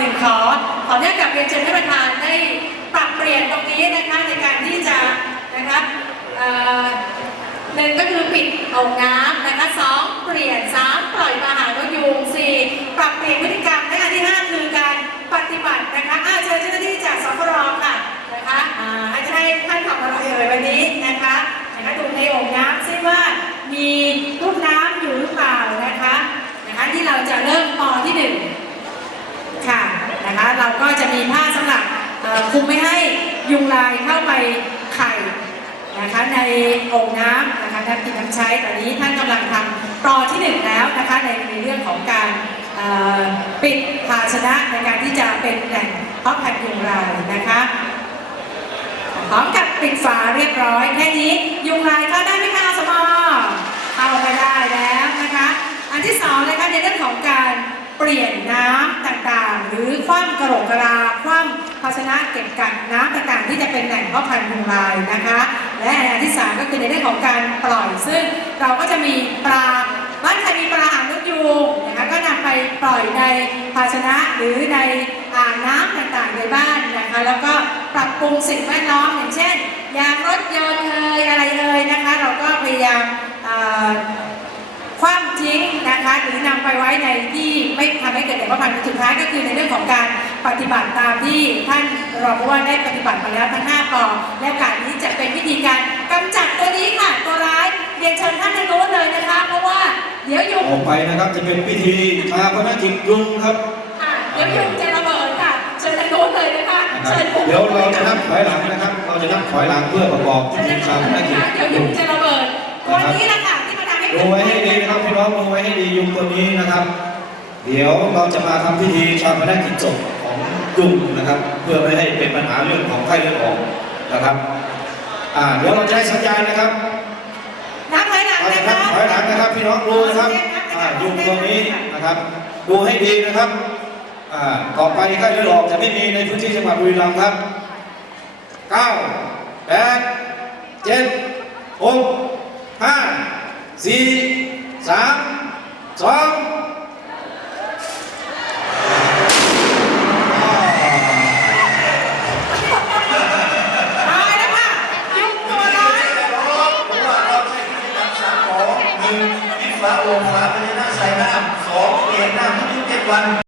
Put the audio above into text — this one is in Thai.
หนึ่งขอขออนุญาตกลับเรียนเชิญท่านประธานได้ปรับเปลี่ยนตรงนี้นะคะในการที่จะนะคะเอ่อหนึ่งก็คือปิดเอาน้ำนะคะสองเปลี่ยนสามปล่อยมาหานกยูงสี่ปรับเปลี่ยนพฤติกรรมและอันที่ห้าคือการปฏิบัตินะคะอาเชิญเจ้าหน้าที่จากสพรค่ะนะคะอ่าจจะให้ท่านทำอะไรเอ่ยวันนี้นะคะนะคะดูในโอ่งน้ำซิว่ามีลูกน้ำอยู่หรือเปล่านะคะนะคะที่เราจะเริ่ม นะคะ เราก็จะมีผ้าสำหรับคุมไม่ให้ยุงลายเข้าไปไข่นะคะในโอ่งน้ำนะคะน้ำกินน้ำใช้ตอนนี้ท่านกำลังทำปลอที่หนึ่งแล้วนะคะในในเรื่องของการปิดภาชนะในการที่จะเป็นแหล่งเพาะพันธุ์ยุงลายนะคะพร้อมกับปิดฝาเรียบร้อยแค่นี้ยุงลายเข้าได้ไหมคะสมอเข้าไปได้แล้วนะคะ อันที่สองนะคะในเรื่องของการ เปลี่ยนน้ำต่างๆ หรือคว่ำกระโหลกกระลาคว่ำภาชนะเก็บกักน้ำต่างๆ ที่จะเป็นแหล่งเพาะพันธุ์ยุงลายนะคะ และอันที่สามก็คือในเรื่องของการปล่อยซึ่งเราก็จะมีปลาบ้านใครมีปลาหางนกยูงนะคะก็นำไปปล่อยในภาชนะหรือในอ่างน้ำต่างๆในบ้านนะคะแล้วก็ปรับปรุงสิ่งแวดล้อมอย่างเช่นยางรถยนต์เอ่ยอะไรเอ่ยนะคะ เราก็พยายามเอ่อ คว่ำทิ้งนะคะหรือนำไปไว้ในที่ ไม่ทำให้เกิดแหล่งเพาะพันธุ์สุดท้ายก็คือในเรื่องของการปฏิบัติตามที่ท่านรองผู้ว่าได้ปฏิบัติมาแล้วทั้ง5ปอและการนี้จะเป็นวิธีการกำจัดตัวนี้ค่ะตัวร้ายเรียนเชิญท่านทางโน้นเลยนะคะ เพราะว่าเดี๋ยวยุงออกไปนะครับจะเป็นพิธีชาพนักกิจยุงครับค่ะเดี๋ยวยุงจะระเบิดค่ะเชิญทางโน้นเลยนะคะนะครับเชิญผมเดี๋ยวเราจะนับถอยหลังนะครับ เราจะนับถอยหลังเพื่อประกอบพิเชิญธีทางชาโน้พนนักเลยกิจนะคะเดี๋ยวยุยุงงจะระเบิดตัวนี้แหละค่ะที่มาทำให้เกิดูไว้ให้ดีนะครับพี่น้องดูไว้ให้ดียุงตัวนี้นะครับ เดี๋ยวเราจะมาทำพิธีชาพนักกิจศพของยุงนะครับ เพื่อไม่ให้เป็นปัญหาเรื่องของไข้เลือดออกนะครับอ่าเดี๋ยวเราจะให้สัญญาณนะครับนับถอยหลังเราจะนะนับคะถอยหลังนะครับ พี่น้องดูนะครับอ่ายุงตัวนี้นะครับ ดูให้ดีนะครับอ่าต่อไปไข้เลือดออกจะไม่มีในพื้นที่จังหวัดบุรีรัมย์ครับเก้าแปดเจ็ดหกห้าสี่สามสอง หนึ่งปิดฝาโอ่งฝาพญานาคสายน้ำสองเปลี่ยนน้ำทุกเจ็ดวัน